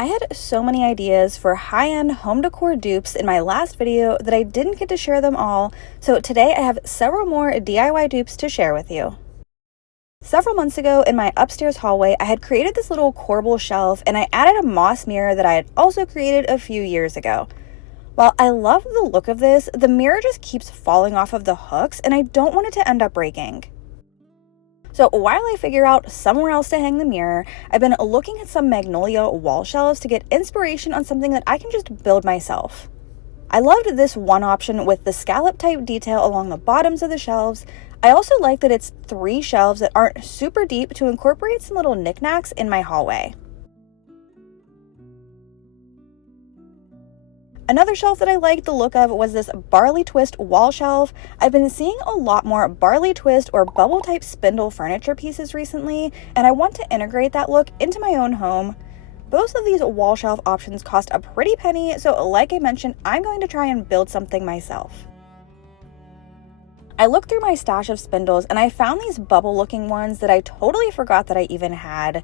I had so many ideas for high-end home decor dupes in my last video that I didn't get to share them all, so today I have several more DIY dupes to share with you. Several months ago in my upstairs hallway, I had created this little corbel shelf and I added a moss mirror that I had also created a few years ago. While I love the look of this, the mirror just keeps falling off of the hooks and I don't want it to end up breaking. So while I figure out somewhere else to hang the mirror, I've been looking at some magnolia wall shelves to get inspiration on something that I can just build myself. I loved this one option with the scallop type detail along the bottoms of the shelves. I also like that it's 3 shelves that aren't super deep to incorporate some little knickknacks in my hallway. Another shelf that I liked the look of was this barley twist wall shelf. I've been seeing a lot more barley twist or bubble type spindle furniture pieces recently, and I want to integrate that look into my own home. Both of these wall shelf options cost a pretty penny, so like I mentioned, I'm going to try and build something myself. I looked through my stash of spindles and I found these bubble looking ones that I totally forgot that I even had.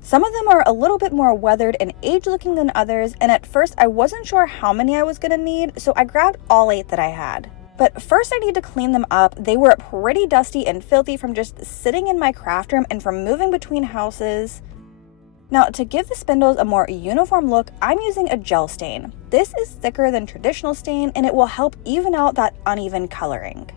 Some of them are a little bit more weathered and age-looking than others, and at first I wasn't sure how many I was going to need, so I grabbed all 8 that I had. But first I need to clean them up. They were pretty dusty and filthy from just sitting in my craft room and from moving between houses. Now, to give the spindles a more uniform look, I'm using a gel stain. This is thicker than traditional stain, and it will help even out that uneven coloring.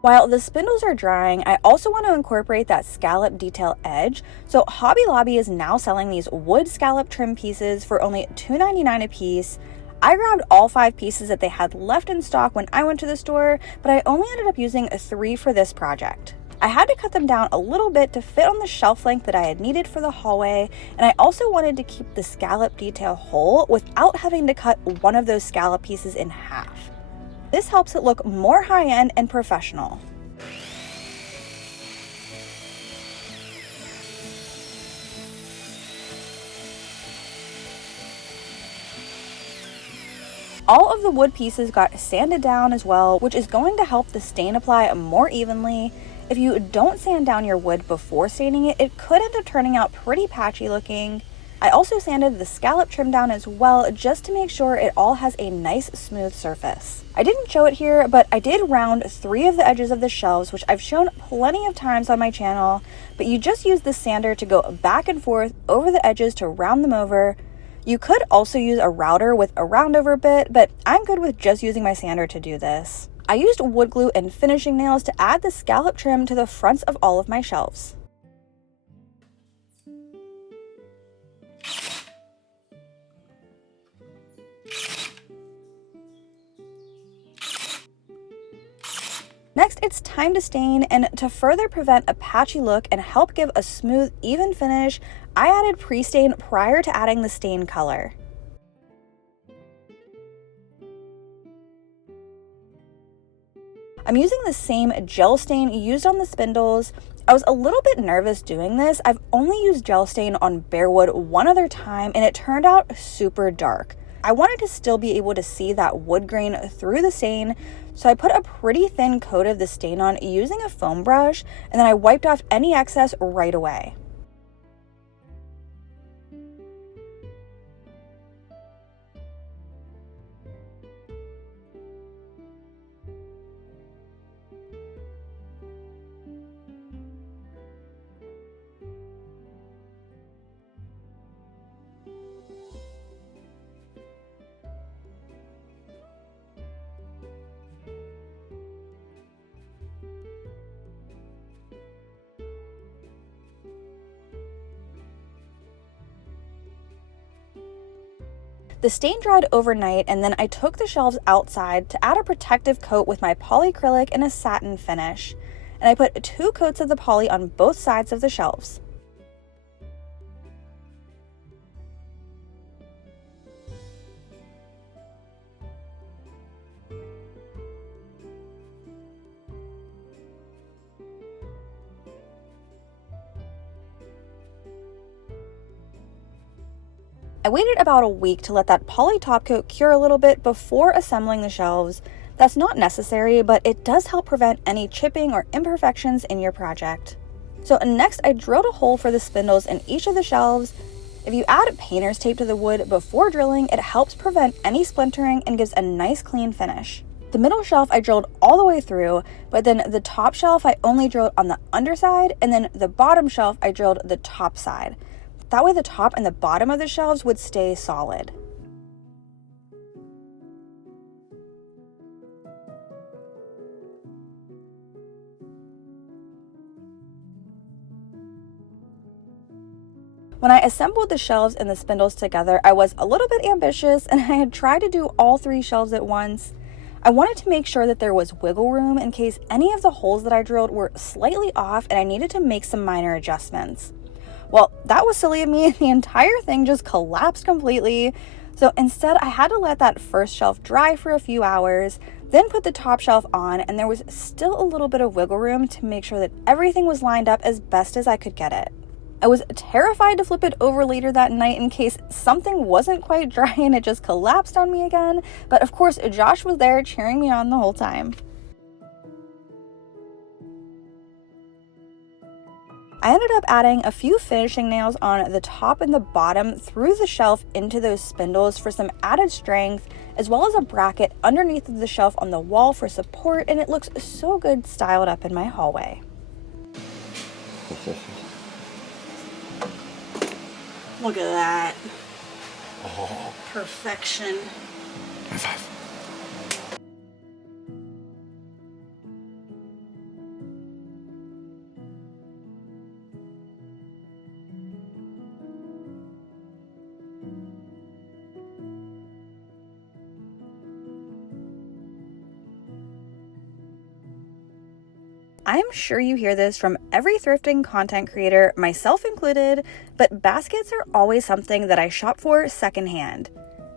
While the spindles are drying, I also want to incorporate that scallop detail edge. So Hobby Lobby is now selling these wood scallop trim pieces for only $2.99 a piece. I grabbed all 5 pieces that they had left in stock when I went to the store, but I only ended up using 3 for this project. I had to cut them down a little bit to fit on the shelf length that I had needed for the hallway, and I also wanted to keep the scallop detail whole without having to cut one of those scallop pieces in half. This helps it look more high-end and professional. All of the wood pieces got sanded down as well, which is going to help the stain apply more evenly. If you don't sand down your wood before staining it, it could end up turning out pretty patchy looking. I also sanded the scallop trim down as well, just to make sure it all has a nice smooth surface. I didn't show it here, but I did round 3 of the edges of the shelves, which I've shown plenty of times on my channel, but you just use the sander to go back and forth over the edges to round them over. You could also use a router with a roundover bit, but I'm good with just using my sander to do this. I used wood glue and finishing nails to add the scallop trim to the fronts of all of my shelves. Next, it's time to stain, and to further prevent a patchy look and help give a smooth, even finish, I added pre-stain prior to adding the stain color. I'm using the same gel stain used on the spindles. I was a little bit nervous doing this. I've only used gel stain on bare wood one other time, and it turned out super dark. I wanted to still be able to see that wood grain through the stain, so I put a pretty thin coat of the stain on using a foam brush, and then I wiped off any excess right away. The stain dried overnight, and then I took the shelves outside to add a protective coat with my polyacrylic and a satin finish. And I put 2 coats of the poly on both sides of the shelves. I waited about a week to let that poly top coat cure a little bit before assembling the shelves. That's not necessary, but it does help prevent any chipping or imperfections in your project. So next, I drilled a hole for the spindles in each of the shelves. If you add painter's tape to the wood before drilling, it helps prevent any splintering and gives a nice clean finish. The middle shelf I drilled all the way through, but then the top shelf I only drilled on the underside, and then the bottom shelf I drilled the top side. That way the top and the bottom of the shelves would stay solid. When I assembled the shelves and the spindles together, I was a little bit ambitious and I had tried to do all 3 shelves at once. I wanted to make sure that there was wiggle room in case any of the holes that I drilled were slightly off and I needed to make some minor adjustments. Well, that was silly of me. The entire thing just collapsed completely. So instead, I had to let that first shelf dry for a few hours, then put the top shelf on, and there was still a little bit of wiggle room to make sure that everything was lined up as best as I could get it. I was terrified to flip it over later that night in case something wasn't quite dry and it just collapsed on me again, but of course Josh was there cheering me on the whole time. I ended up adding a few finishing nails on the top and the bottom through the shelf into those spindles for some added strength, as well as a bracket underneath of the shelf on the wall for support, and it looks so good styled up in my hallway. Look at that. Oh. Perfection. High five. I'm sure you hear this from every thrifting content creator, myself included, but baskets are always something that I shop for secondhand.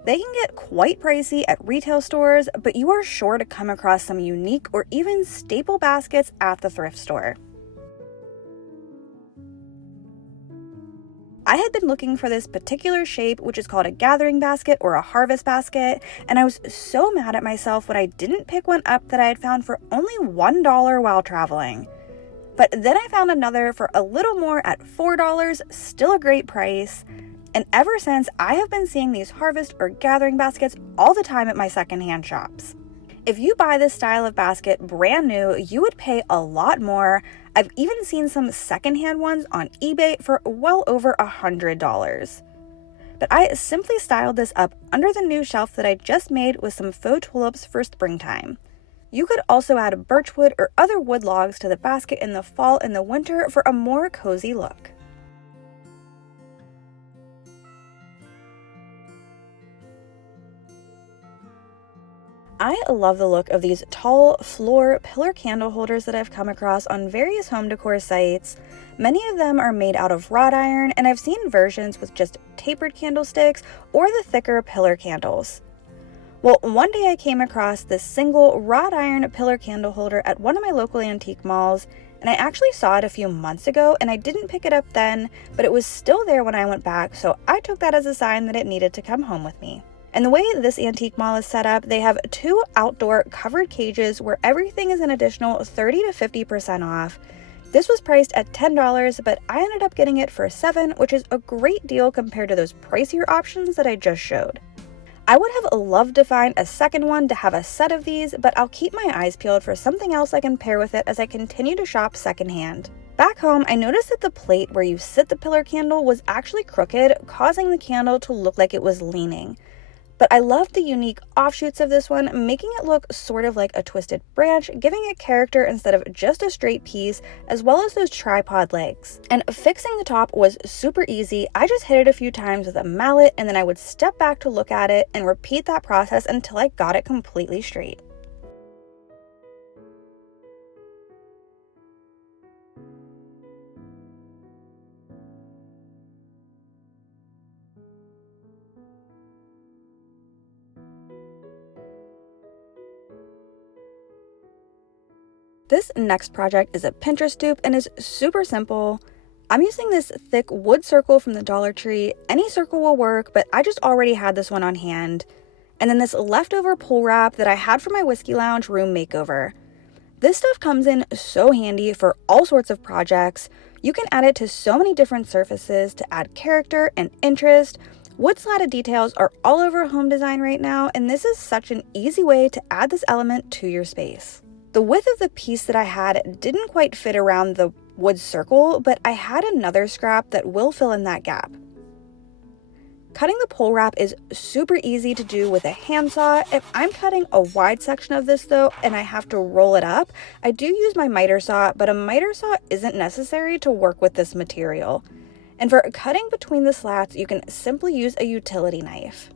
They can get quite pricey at retail stores, but you are sure to come across some unique or even staple baskets at the thrift store. I had been looking for this particular shape, which is called a gathering basket or a harvest basket, and I was so mad at myself when I didn't pick one up that I had found for only $1 while traveling. But then I found another for a little more at $4, still a great price, and ever since I have been seeing these harvest or gathering baskets all the time at my secondhand shops. If you buy this style of basket brand new, you would pay a lot more. I've even seen some secondhand ones on eBay for well over $100. But I simply styled this up under the new shelf that I just made with some faux tulips for springtime. You could also add birchwood or other wood logs to the basket in the fall and the winter for a more cozy look. I love the look of these tall floor pillar candle holders that I've come across on various home decor sites. Many of them are made out of wrought iron, and I've seen versions with just tapered candlesticks or the thicker pillar candles. Well, one day I came across this single wrought iron pillar candle holder at one of my local antique malls, and I actually saw it a few months ago, and I didn't pick it up then, but it was still there when I went back, so I took that as a sign that it needed to come home with me. And the way this antique mall is set up, they have 2 outdoor covered cages where everything is an additional 30 to 50% off. This was priced at $10, but I ended up getting it for $7, which is a great deal compared to those pricier options that I just showed. I would have loved to find a second one to have a set of these, but I'll keep my eyes peeled for something else I can pair with it as I continue to shop secondhand. Back home, I noticed that the plate where you sit the pillar candle was actually crooked, causing the candle to look like it was leaning. But I loved the unique offshoots of this one, making it look sort of like a twisted branch, giving it character instead of just a straight piece, as well as those tripod legs. And fixing the top was super easy. I just hit it a few times with a mallet, and then I would step back to look at it and repeat that process until I got it completely straight. This next project is a Pinterest dupe and is super simple. I'm using this thick wood circle from the Dollar Tree. Any circle will work, but I just already had this one on hand. And then this leftover pull wrap that I had for my Whiskey Lounge room makeover. This stuff comes in so handy for all sorts of projects. You can add it to so many different surfaces to add character and interest. Wood slatted details are all over home design right now, and this is such an easy way to add this element to your space. The width of the piece that I had didn't quite fit around the wood circle, but I had another scrap that will fill in that gap. Cutting the pole wrap is super easy to do with a handsaw. If I'm cutting a wide section of this though, and I have to roll it up, I do use my miter saw, but a miter saw isn't necessary to work with this material. And for cutting between the slats, you can simply use a utility knife.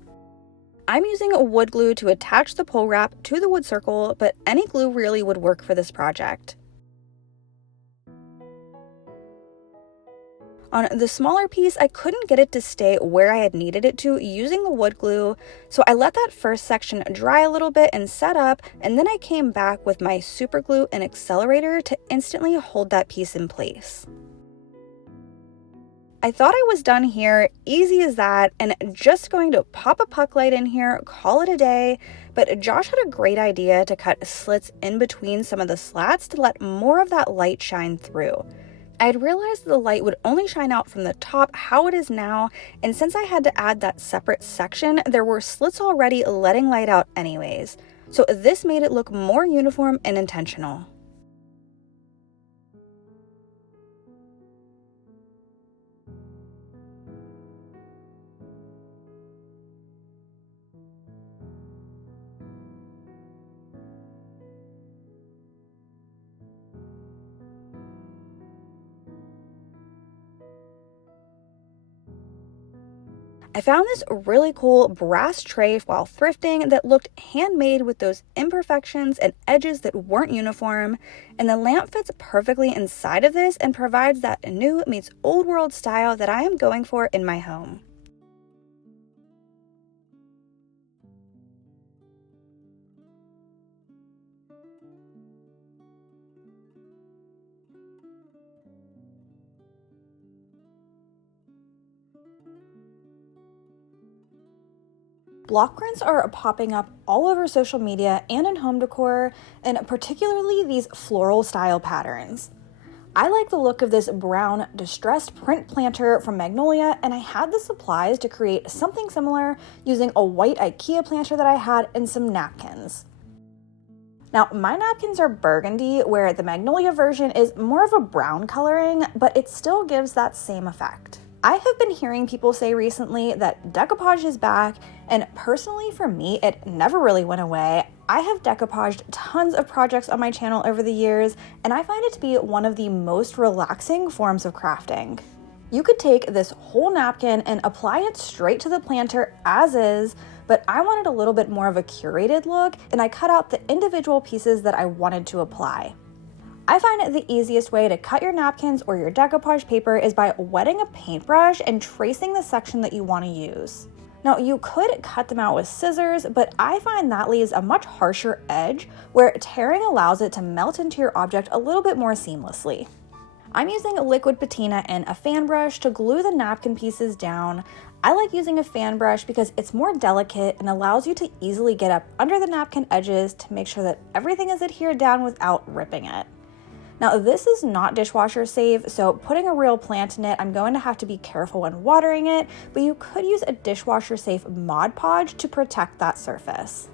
I'm using a wood glue to attach the pole wrap to the wood circle, but any glue really would work for this project. On the smaller piece, I couldn't get it to stay where I had needed it to using the wood glue, so I let that first section dry a little bit and set up, and then I came back with my super glue and accelerator to instantly hold that piece in place. I thought I was done here, easy as that, and just going to pop a puck light in here, call it a day, but Josh had a great idea to cut slits in between some of the slats to let more of that light shine through. I had realized the light would only shine out from the top how it is now, and since I had to add that separate section, there were slits already letting light out anyways, so this made it look more uniform and intentional. I found this really cool brass tray while thrifting that looked handmade with those imperfections and edges that weren't uniform, and the lamp fits perfectly inside of this and provides that new meets old world style that I am going for in my home. Block prints are popping up all over social media and in home decor, and particularly these floral style patterns. I like the look of this brown distressed print planter from Magnolia, and I had the supplies to create something similar using a white IKEA planter that I had and some napkins. Now, my napkins are burgundy, where the Magnolia version is more of a brown coloring, but it still gives that same effect. I have been hearing people say recently that decoupage is back, and personally for me, it never really went away. I have decoupaged tons of projects on my channel over the years, and I find it to be one of the most relaxing forms of crafting. You could take this whole napkin and apply it straight to the planter as is, but I wanted a little bit more of a curated look, and I cut out the individual pieces that I wanted to apply. I find the easiest way to cut your napkins or your decoupage paper is by wetting a paintbrush and tracing the section that you want to use. Now, you could cut them out with scissors, but I find that leaves a much harsher edge where tearing allows it to melt into your object a little bit more seamlessly. I'm using a liquid patina and a fan brush to glue the napkin pieces down. I like using a fan brush because it's more delicate and allows you to easily get up under the napkin edges to make sure that everything is adhered down without ripping it. Now, this is not dishwasher safe, so putting a real plant in it, I'm going to have to be careful when watering it, but you could use a dishwasher safe Mod Podge to protect that surface.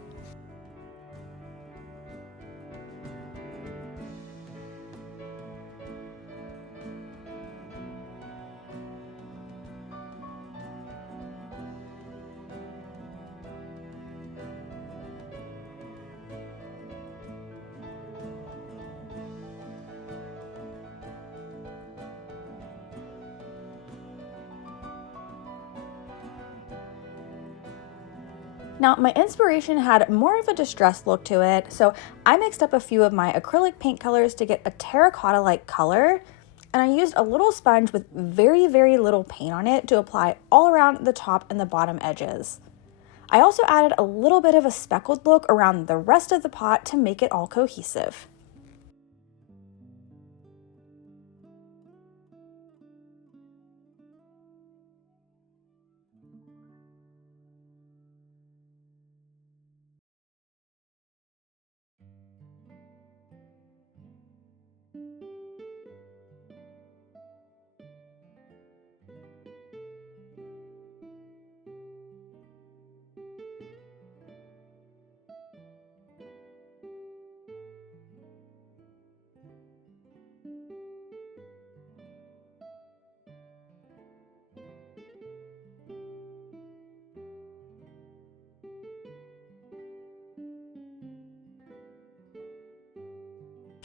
Now, my inspiration had more of a distressed look to it, so I mixed up a few of my acrylic paint colors to get a terracotta-like color, and I used a little sponge with very, very little paint on it to apply all around the top and the bottom edges. I also added a little bit of a speckled look around the rest of the pot to make it all cohesive.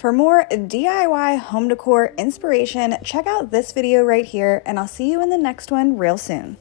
For more DIY home decor inspiration, check out this video right here, and I'll see you in the next one real soon.